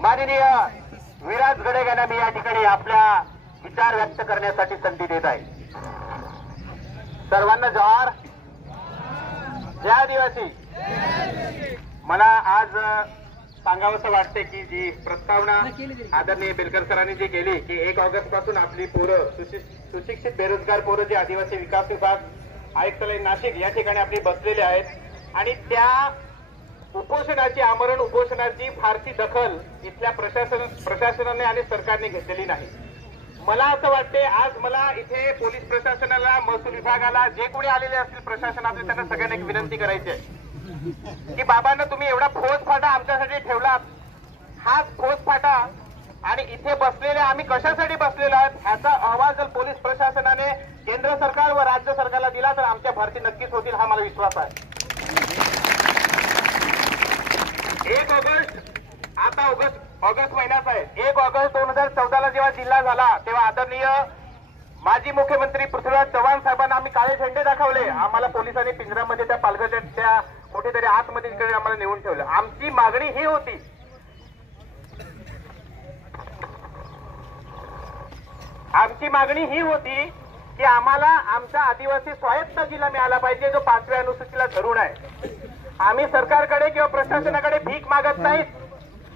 माननीय विराज गडेग यांना मी या ठिकाणी आपल्या विचार व्यक्त करण्यासाठी संधी देत आहे। सर्वांना जोहार, जय आदिवासी। मला आज सांगावंसं वाटते की जी प्रस्तावना आदरणीय बेलकर सरांनी जी केली की 1 ऑगस्ट पासून आपली पोरं सुशिक्षित बेरोजगार पोरं जे आदिवासी विकास विभाग आयुक्तालय नाशिक या ठिकाणी आपली बसलेले आहेत आणि त्या उपोषणाची आमरण उपोषणाची फारशी दखल इथल्या प्रशासनाने आणि सरकारने घेतलेली नाही। मला असं वाटते आज मला इथे पोलीस प्रशासनाला, महसूल विभागाला, जे कोणी आलेले असतील प्रशासनाचे, त्यांना सगळ्यांना एक विनंती करायची आहे की बाबांना तुम्ही एवढा फौजफाटा आमच्यासाठी ठेवला, हाच फौजफाटा आणि इथे बसलेले आम्ही कशासाठी बसलेलो आहोत ह्याचा अहवाल जर पोलीस प्रशासनाने केंद्र सरकार व राज्य सरकारला दिला तर आमच्या भरती नक्कीच होतील, हा मला विश्वास आहे। 1 ऑगस्ट आता ऑगस्ट महिन्याचा आहे। 1 ऑगस्ट 2014ला जेव्हा जिल्हा झाला तेव्हा आदरणीय माजी मुख्यमंत्री पृथ्वीराज चव्हाण साहेबांना आम्ही काळे झेंडे दाखवले। आम्हाला पोलिसांनी पिंजऱ्यामध्ये त्या पालघरच्या त्या कुठेतरी आतमध्ये तिकडे आम्हाला नेऊन ठेवलं। आमची मागणी ही होती की आम्हाला आमचा आदिवासी स्वायत्त जिल्हा मिळाला पाहिजे जो 5व्या अनुसूचीला धरून आहे। आम्ही सरकारकडे किंवा प्रशासनाकडे भीक मागत नाहीत।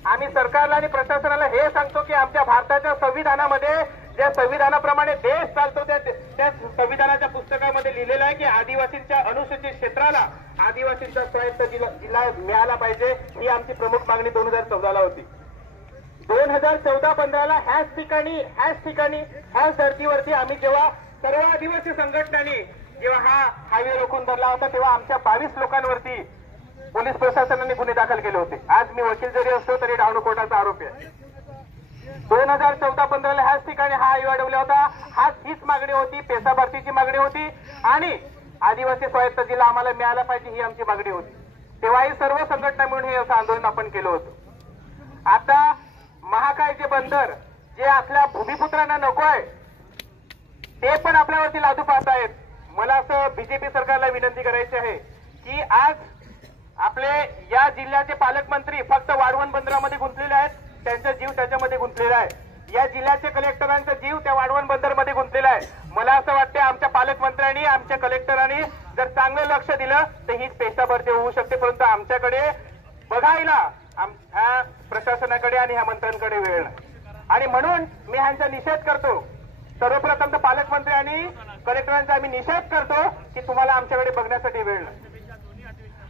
आम्ही सरकारला आणि प्रशासनाला हे सांगतो की आमच्या भारताच्या संविधानामध्ये ज्या संविधानाप्रमाणे देश चालतो त्या संविधानाच्या पुस्तकामध्ये लिहिलेलं आहे की आदिवासींच्या अनुसूचित क्षेत्राला आदिवासींचा स्वायत्त जिल्हा मिळाला पाहिजे। ही आमची प्रमुख मागणी 2014ला होती। 2014-15ला ह्याच ठिकाणी ह्याच धर्तीवरती आम्ही जेव्हा सर्व आदिवासी संघटनांनी जेव्हा हा हायवे रोखून धरला होता तेव्हा आमच्या 22 लोकांवरती पोलीस प्रशासनाने गुन्हे दाखल केले होते। आज मी वकील जरी असतो तरी डावणू कोर्टाचा आरोपी आहे। 2014-15ला ह्याच ठिकाणी हा हायवे अडवला होता। हीच मागणी होती, पेसा भरतीची मागणी होती आणि आदिवासी स्वायत्त जिल्हा आम्हाला मिळाला पाहिजे ही आमची मागणी होती। तेव्हाही सर्व संघटना मिळून हे असं आंदोलन आपण केलं होतं। आता महाकायचे बंदर जे आपल्या भूमिपुत्रांना नको आहे ते पण आपल्यावरती लादू पाहतायत। मला असं बीजेपी सरकारला विनंती करायची आहे की आज आपले या जिल्ह्याचे पालकमंत्री फक्त वाढवण बंदरामध्ये गुंतलेले आहेत, त्यांचा जीव त्याच्यामध्ये गुंतलेला आहे। या जिल्ह्याचे कलेक्टरांचा जीव त्या वाढवण बंदरमध्ये गुंतलेला आहे। मला असं वाटतं आमच्या पालकमंत्र्यांनी, आमच्या कलेक्टरांनी जर चांगलं लक्ष दिलं तर हीच पेशा भरती होऊ शकते, परंतु आमच्याकडे बघायला ह्या प्रशासनाकडे आणि ह्या मंत्र्यांकडे वेळ नाही आणि म्हणून मी ह्यांचा निषेध करतो। सर्वप्रथम तर पालकमंत्री आणि कलेक्टरांचा आम्ही निषेध करतो की तुम्हाला आमच्याकडे बघण्यासाठी वेळ नाही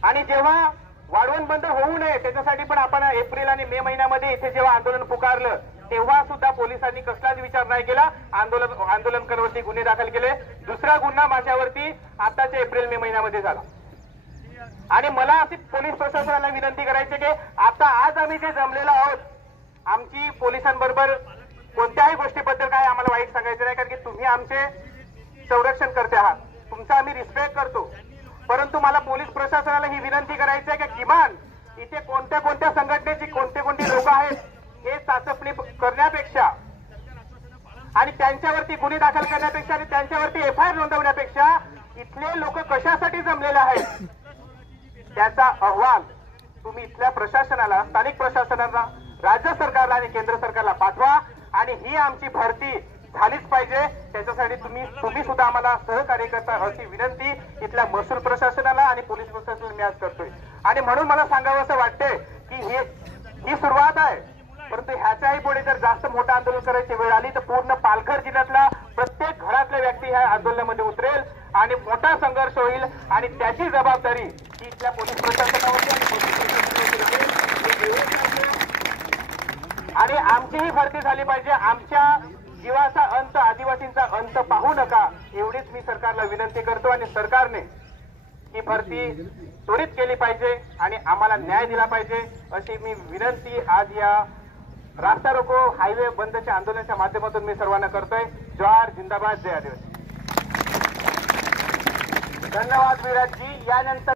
आणि जेव्हा वाढवण बंद होऊ नये त्याच्यासाठी पण आपण एप्रिल आणि मे महिन्यामध्ये इथे जेव्हा आंदोलन पुकारलं तेव्हा सुद्धा पोलिसांनी कसलाच विचार नाही केला, आंदोलनकारांवरती गुन्हे दाखल केले। दुसरा गुन्हा माझ्यावरती आताच्या एप्रिल मे महिन्यामध्ये झाला आणि मला अशी पोलीस प्रशासनाला विनंती करायची की आता आज आम्ही जे जमलेलो आहोत आमची पोलिसांबरोबर कोणत्याही गोष्टीबद्दल काय आम्हाला वाईट सांगायचं नाही, कारण की तुम्ही आमचे संरक्षण करते आहात, तुमचा आम्ही रिस्पेक्ट करतो। परंतु मला पोलीस प्रशासनाला ही विनंती करायची आहे की किमान इथे कोणत्या संघटनेची कोणते लोक आहेत हे चाचपणी करण्यापेक्षा आणि त्यांच्यावरती गुन्हे दाखल करण्यापेक्षा आणि त्यांच्यावरती FIR नोंदवण्यापेक्षा इथले लोक कशासाठी जमलेले आहेत त्याचा अहवाल तुम्ही इथल्या प्रशासनाला, स्थानिक प्रशासनाला, राज्य सरकारला आणि केंद्र सरकारला पाठवा आणि ही आमची भरती झालीच पाहिजे। त्याच्यासाठी तुम्ही सुद्धा आम्हाला सहकार्य करता अशी विनंती इथल्या महसूल प्रशासनाला आणि पोलीस प्रशासनाला मी आज करतोय आणि म्हणून मला सांगावं असं वाटतंय की ही सुरुवात आहे, परंतु ह्याच्याही पुढे जर जास्त मोठं आंदोलन करायची वेळ आली तर पूर्ण पालघर जिल्ह्यातला प्रत्येक घरातला व्यक्ती ह्या आंदोलनामध्ये उतरेल आणि मोठा संघर्ष होईल आणि त्याची जबाबदारी ही इथल्या पोलीस प्रशासनावरती आणि आमचीही भरती झाली पाहिजे। आमच्या जीवाचा अंत, आदिवासींचा अंत पाहू नका एवढीच मी सरकारला विनंती करतो आणि सरकारने ही भरती त्वरित केली पाहिजे आणि आम्हाला न्याय दिला पाहिजे अशी मी विनंती आज या रास्ता रोको हायवे बंदच्या आंदोलनाच्या माध्यमातून मी सर्वांना करतोय। जोहार, जिंदाबाद, जय आदिवासी। धन्यवाद विराजजी। यानंतर